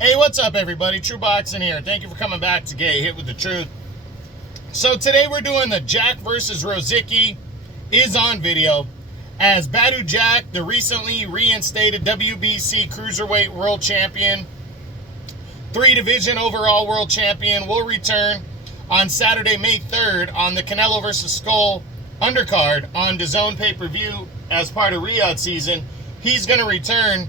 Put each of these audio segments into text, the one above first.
Hey, what's up, everybody? True Boxing here. Thank you for coming back to Get Hit with the Truth. So today we're doing the Jack versus Rozicki Is On video, as Badu Jack, the recently reinstated WBC Cruiserweight World Champion, 3-division overall World Champion, will return on Saturday, May 3rd on the Canelo vs. Skull Undercard on DAZN PPV as part of Riyadh season. He's going to return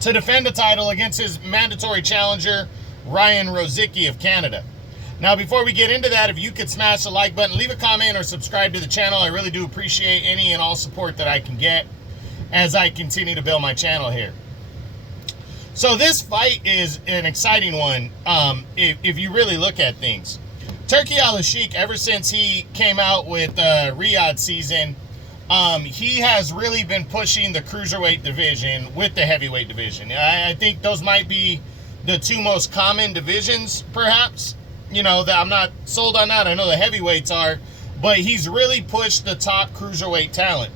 to defend the title against his mandatory challenger, Ryan Rozicki of Canada. Now, before we get into that, if you could smash the like button, leave a comment, or subscribe to the channel. I really do appreciate any and all support that I can get as I continue to build my channel here. So this fight is an exciting one if you really look at things. Turki Al-Sheikh, ever since he came out with Riyadh season, he has really been pushing the cruiserweight division with the heavyweight division. I think those might be the two most common divisions, perhaps. You know, that I'm not sold on that. I know the heavyweights are, but he's really pushed the top cruiserweight talent,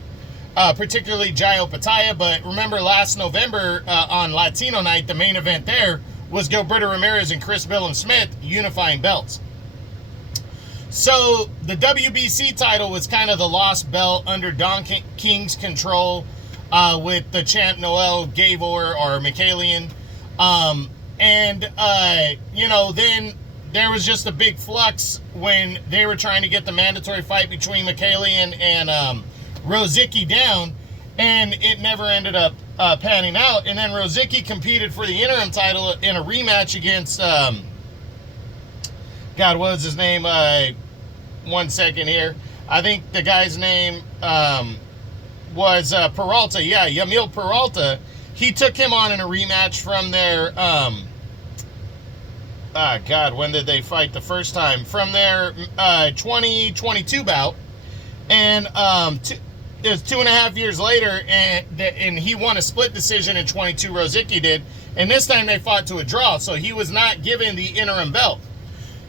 particularly Jayo Pataya. But remember, last November on Latino Night, the main event there was Gilberto Ramirez and Chris Smith unifying belts. So the WBC title was kind of the lost belt under Don King's control, with the champ Noel Gavor or Mikhailian. You know, then there was just a big flux when they were trying to get the mandatory fight between Mikhailian and Rozicki down, and it never ended up panning out. And then Rozicki competed for the interim title in a rematch against, God, what was his name? One second here. I think the guy's name was Peralta. Yeah, Yamil Peralta. He took him on in a rematch from their... God, when did they fight the first time? From their 2022 bout. And it was 2.5 years later, and he won a split decision in 22, Rozicki did. And this time they fought to a draw, so he was not given the interim belt.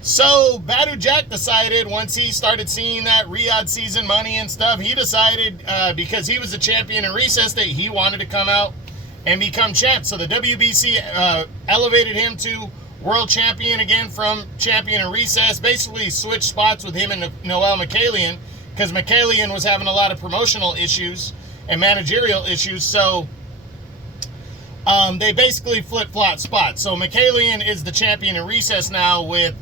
So Badu Jack decided, once he started seeing that Riyadh season money and stuff, he decided, because he was the champion in recess, that he wanted to come out and become champ. So the WBC elevated him to world champion again from champion in recess, basically switched spots with him and Noel Mikhailian, because Mikhailian was having a lot of promotional issues and managerial issues. So they basically flip-flop spots. So Mikhailian is the champion in recess now, with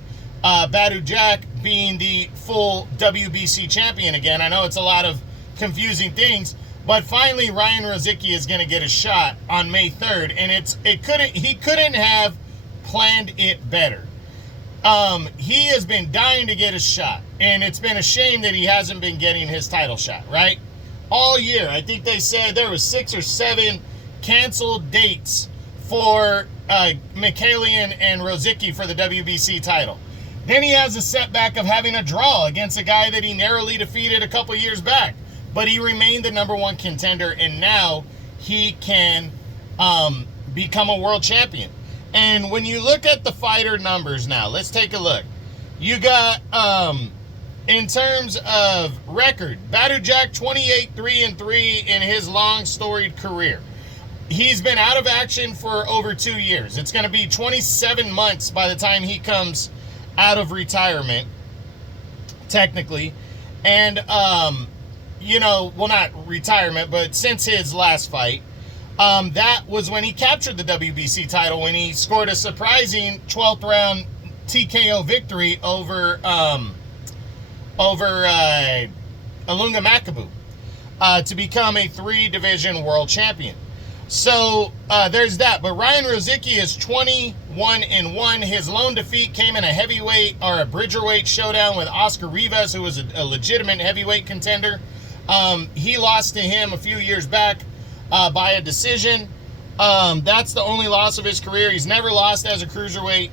Badu Jack being the full WBC champion again. I know it's a lot of confusing things, but finally Ryan Rozicki is going to get a shot on May 3rd, and he couldn't have planned it better. He has been dying to get a shot, and it's been a shame that he hasn't been getting his title shot, right? All year, I think they said there was 6 or 7 canceled dates for Mikhailian and Rozicki for the WBC title. Then he has a setback of having a draw against a guy that he narrowly defeated a couple years back, but he remained the #1 contender, and now he can become a world champion. And when you look at the fighter numbers now, let's take a look. You got, in terms of record, Badu Jack 28-3-3 in his long storied career. He's been out of action for over 2 years. It's going to be 27 months by the time he comes out of retirement, technically. And, you know, well, not retirement, but since his last fight. That was when he captured the WBC title, when he scored a surprising 12th round TKO victory over Ilunga Makabu to become a 3-division world champion. So there's that. But Ryan Rozicki is 21-1. His lone defeat came in a heavyweight or a bridgerweight showdown with Oscar Rivas, who was a legitimate heavyweight contender. He lost to him a few years back by a decision. That's the only loss of his career. He's never lost as a cruiserweight.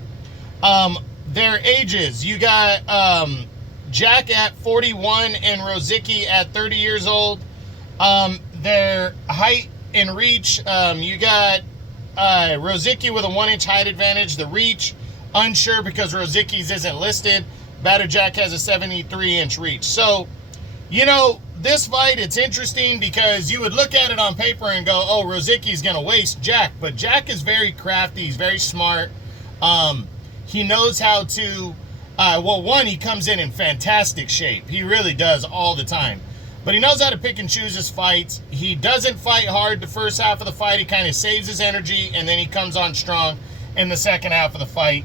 Their ages, you got Jack at 41 and Rozicki at 30 years old. Their height and reach, you got Rozicki with a 1-inch height advantage. The reach, unsure because Rozicki's isn't listed. Badu Jack has a 73-inch reach. So, you know, this fight, it's interesting because you would look at it on paper and go, oh, Rozicki's going to waste Jack. But Jack is very crafty. He's very smart. He knows how to, well, one, he comes in fantastic shape. He really does all the time. But he knows how to pick and choose his fights. He doesn't fight hard the first half of the fight. He kind of saves his energy, and then he comes on strong in the second half of the fight.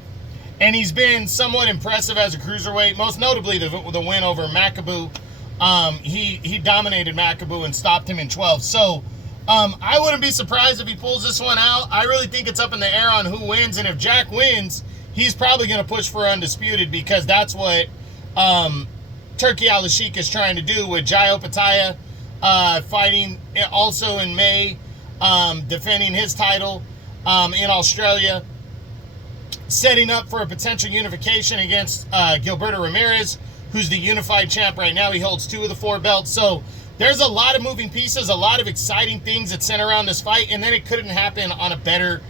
And he's been somewhat impressive as a cruiserweight, most notably the win over Makabu. He dominated Makabu and stopped him in 12. So I wouldn't be surprised if he pulls this one out. I really think it's up in the air on who wins. And if Jack wins, he's probably going to push for undisputed, because that's what Turki Al-Sheikh is trying to do, with Jai Opataya fighting also in May, defending his title in Australia, setting up for a potential unification against Gilberto Ramirez, who's the unified champ right now. He holds 2 of the 4 belts. So there's a lot of moving pieces, a lot of exciting things that center around this fight, and then it couldn't happen on a better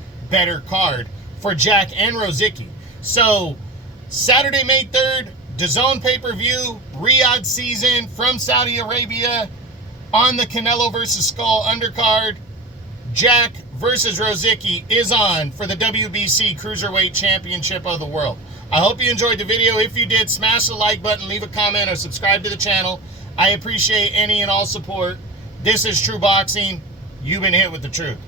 card for Jack and Rozicki. So Saturday, May 3rd, DAZN pay-per-view, Riyadh season from Saudi Arabia, on the Canelo versus Skull undercard. Jack versus Rozicki is on for the WBC Cruiserweight Championship of the World. I hope you enjoyed the video. If you did, smash the like button, leave a comment, or subscribe to the channel. I appreciate any and all support. This is True Boxing. You've been hit with the truth.